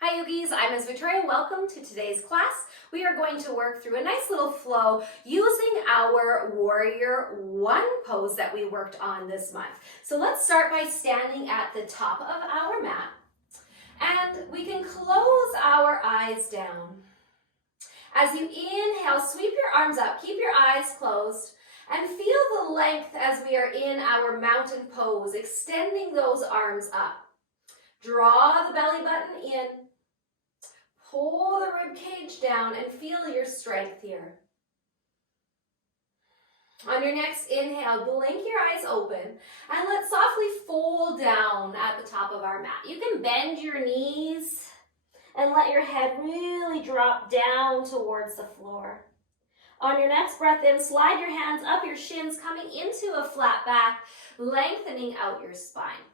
Hi yogis, I'm Ms. Victoria. Welcome to today's class. We are going to work through a nice little flow using our Warrior One pose that we worked on this month. So let's start by standing at the top of our mat, and we can close our eyes down. As you inhale, sweep your arms up, keep your eyes closed, and feel the length as we are in our mountain pose, extending those arms up. Draw the belly button in. Pull the rib cage down and feel your strength here. On your next inhale, blink your eyes open and let's softly fold down at the top of our mat. You can bend your knees and let your head really drop down towards the floor. On your next breath in, slide your hands up your shins, coming into a flat back, lengthening out your spine.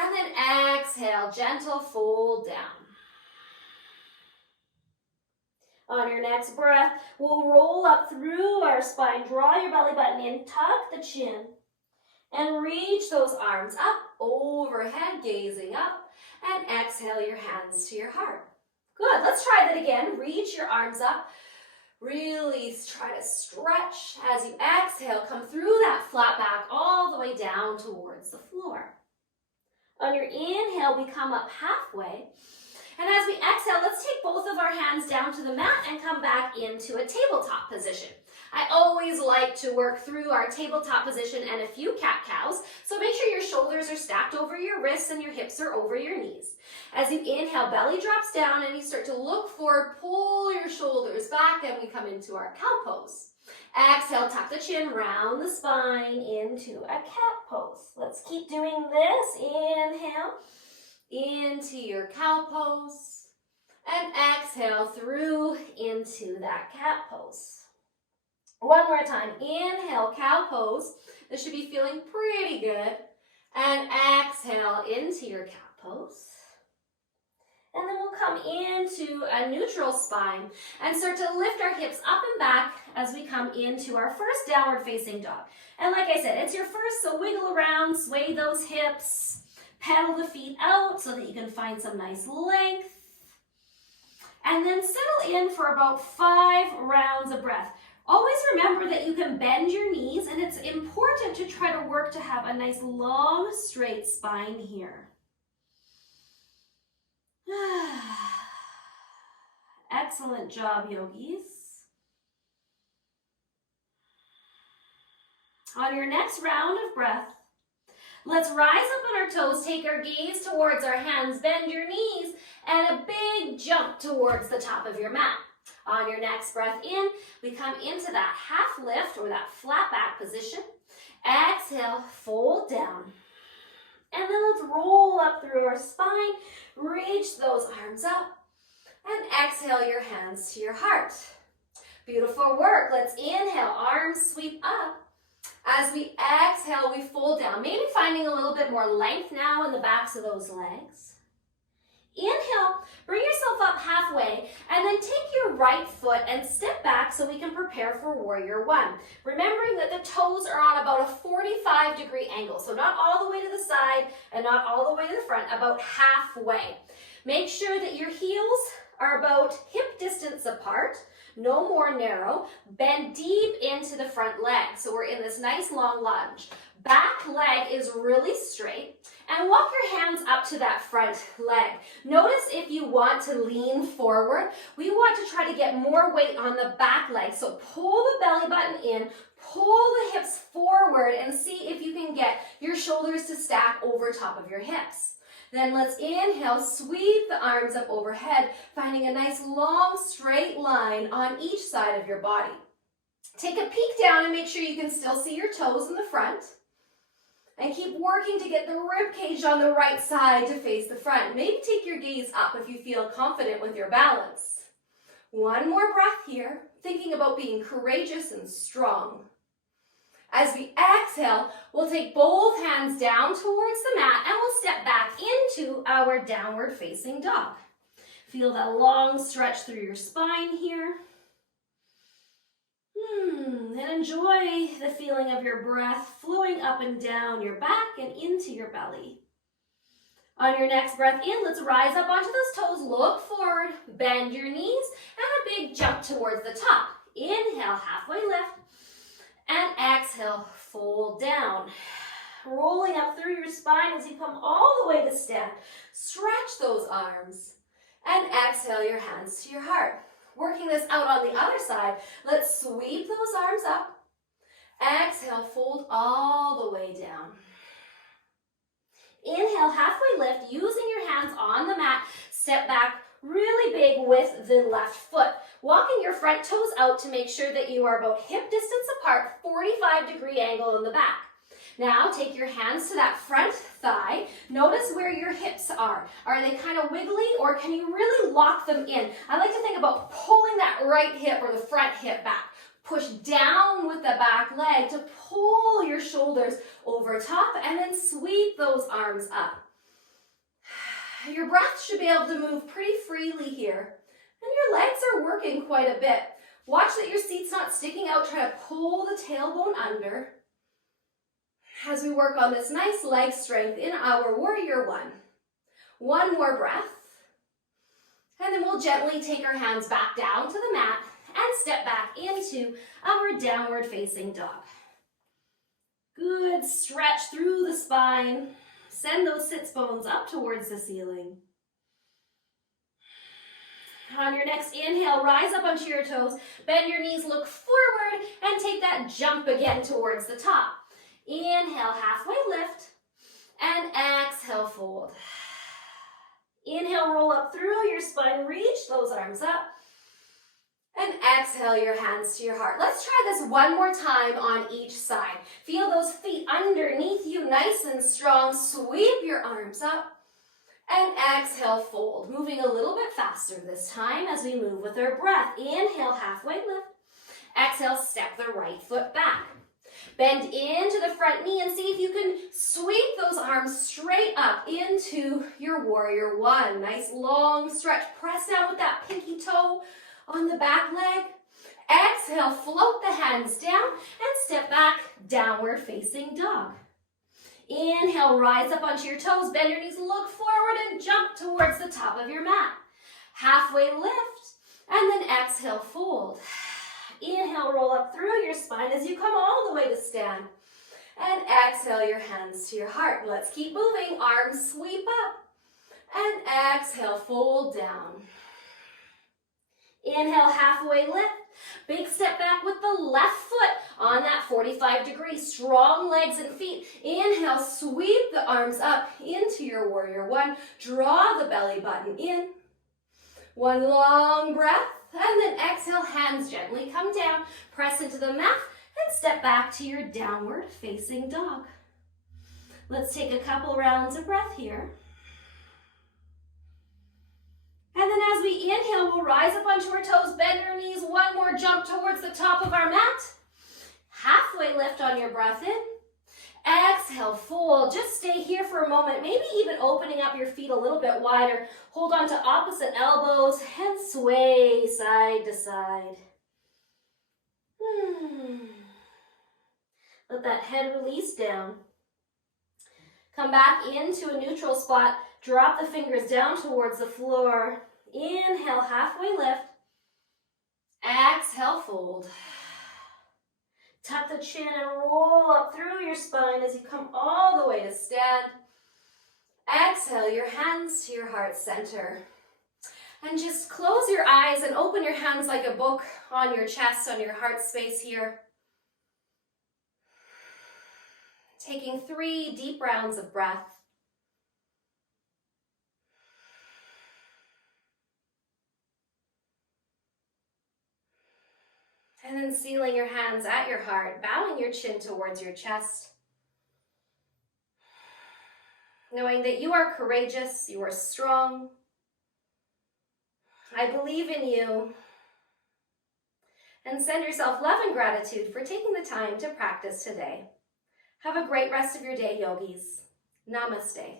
And then exhale, gentle fold down. On your next breath, we'll roll up through our spine. Draw your belly button in, tuck the chin, and reach those arms up, overhead, gazing up, and exhale your hands to your heart. Good, let's try that again. Reach your arms up. Really try to stretch. As you exhale, come through that flat back all the way down towards the floor. On your inhale, we come up halfway. And as we exhale, let's take both of our hands down to the mat and come back into a tabletop position. I always like to work through our tabletop position and a few cat-cows, so make sure your shoulders are stacked over your wrists and your hips are over your knees. As you inhale, belly drops down and you start to look forward, pull your shoulders back, and we come into our cow pose. Exhale, tuck the chin, round the spine into a cat pose. Let's keep doing this. Inhale into your cow pose, and exhale through into that cat pose. One more time. Inhale, cow pose. This should be feeling pretty good. And exhale into your cat pose. And then we'll come into a neutral spine and start to lift our hips up and back as we come into our first downward facing dog. And like I said, it's your first, so wiggle around, sway those hips. Pedal the feet out so that you can find some nice length. And then settle in for about 5 rounds of breath. Always remember that you can bend your knees, and it's important to try to work to have a nice long straight spine here. Excellent job, yogis. On your next round of breath, let's rise up on our toes, take our gaze towards our hands, bend your knees, and a big jump towards the top of your mat. On your next breath in, we come into that half lift or that flat back position. Exhale, fold down. And then let's roll up through our spine, reach those arms up, and exhale your hands to your heart. Beautiful work. Let's inhale, arms sweep up. As we exhale, we fold down, maybe finding a little bit more length now in the backs of those legs. Inhale, bring yourself up halfway, and then take your right foot and step back so we can prepare for Warrior One. Remembering that the toes are on about a 45-degree angle, so not all the way to the side and not all the way to the front, about halfway. Make sure that your heels are about hip distance apart. No more narrow. Bend deep into the front leg. So we're in this nice long lunge. Back leg is really straight. And walk your hands up to that front leg. Notice if you want to lean forward, we want to try to get more weight on the back leg. So pull the belly button in, pull the hips forward, and see if you can get your shoulders to stack over top of your hips. Then let's inhale, sweep the arms up overhead, finding a nice long straight line on each side of your body. Take a peek down and make sure you can still see your toes in the front. And keep working to get the rib cage on the right side to face the front. Maybe take your gaze up if you feel confident with your balance. One more breath here, thinking about being courageous and strong. As we exhale, we'll take both hands down towards the mat and we'll step back into our downward facing dog. Feel that long stretch through your spine here. And enjoy the feeling of your breath flowing up and down your back and into your belly. On your next breath in, let's rise up onto those toes, look forward, bend your knees, and a big jump towards the top. Inhale, halfway lift, and exhale, fold down. Rolling up through your spine as you come all the way to stand. Stretch those arms, and exhale your hands to your heart. Working this out on the other side, let's sweep those arms up. Exhale, fold all the way down. Inhale, halfway lift, using your hands on the mat. Step back really big with the left foot. Walking your front toes out to make sure that you are about hip distance apart, 45-degree angle in the back. Now take your hands to that front thigh. Notice where your hips are. Are they kind of wiggly, or can you really lock them in? I like to think about pulling that right hip or the front hip back. Push down with the back leg to pull your shoulders over top, and then sweep those arms up. Your breath should be able to move pretty freely here, and your legs are working quite a bit. Watch that your seat's not sticking out. Try to pull the tailbone under as we work on this nice leg strength in our warrior one. One more breath, and then we'll gently take our hands back down to the mat and step back into our downward facing dog. Good stretch through the spine. Send those sits bones up towards the ceiling. On your next inhale, rise up onto your toes, bend your knees, look forward, and take that jump again towards the top. Inhale, halfway lift, and exhale, fold. Inhale, roll up through your spine, reach those arms up, and exhale your hands to your heart. Let's try this one more time on each side. Feel those feet underneath you, nice and strong. Sweep your arms up, and exhale, fold. Moving a little bit faster this time as we move with our breath. Inhale, halfway lift. Exhale, step the right foot back. Bend into the front knee and see if you can sweep those arms straight up into your warrior one. Nice long stretch. Press down with that pinky toe on the back leg. Exhale, float the hands down and step back, downward facing dog. Inhale, rise up onto your toes, bend your knees, look forward and jump towards the top of your mat. Halfway lift, and then exhale, fold. Inhale, roll up through your spine as you come all the way to stand. And exhale your hands to your heart. Let's keep moving. Arms sweep up. And exhale, fold down. Inhale, halfway lift. Big step back with the left foot on that 45-degree. Strong legs and feet. Inhale, sweep the arms up into your warrior one. Draw the belly button in. One long breath. And then exhale, hands gently come down. Press into the mat and step back to your downward facing dog. Let's take a couple rounds of breath here. And then as we inhale, we'll rise up onto our toes, bend our knees, one more jump towards the top of our mat. Halfway lift on your breath in. Exhale, fold. Just stay here for a moment, maybe even opening up your feet a little bit wider. Hold on to opposite elbows and sway side to side. Let that head release down. Come back into a neutral spot. Drop the fingers down towards the floor. Inhale, halfway lift. Exhale, fold. Tuck the chin and roll up through your spine as you come all the way to stand. Exhale your hands to your heart center. And just close your eyes and open your hands like a book on your chest, on your heart space here. Taking 3 deep rounds of breath. And then sealing your hands at your heart, bowing your chin towards your chest. Knowing that you are courageous, you are strong. I believe in you. And send yourself love and gratitude for taking the time to practice today. Have a great rest of your day, yogis. Namaste.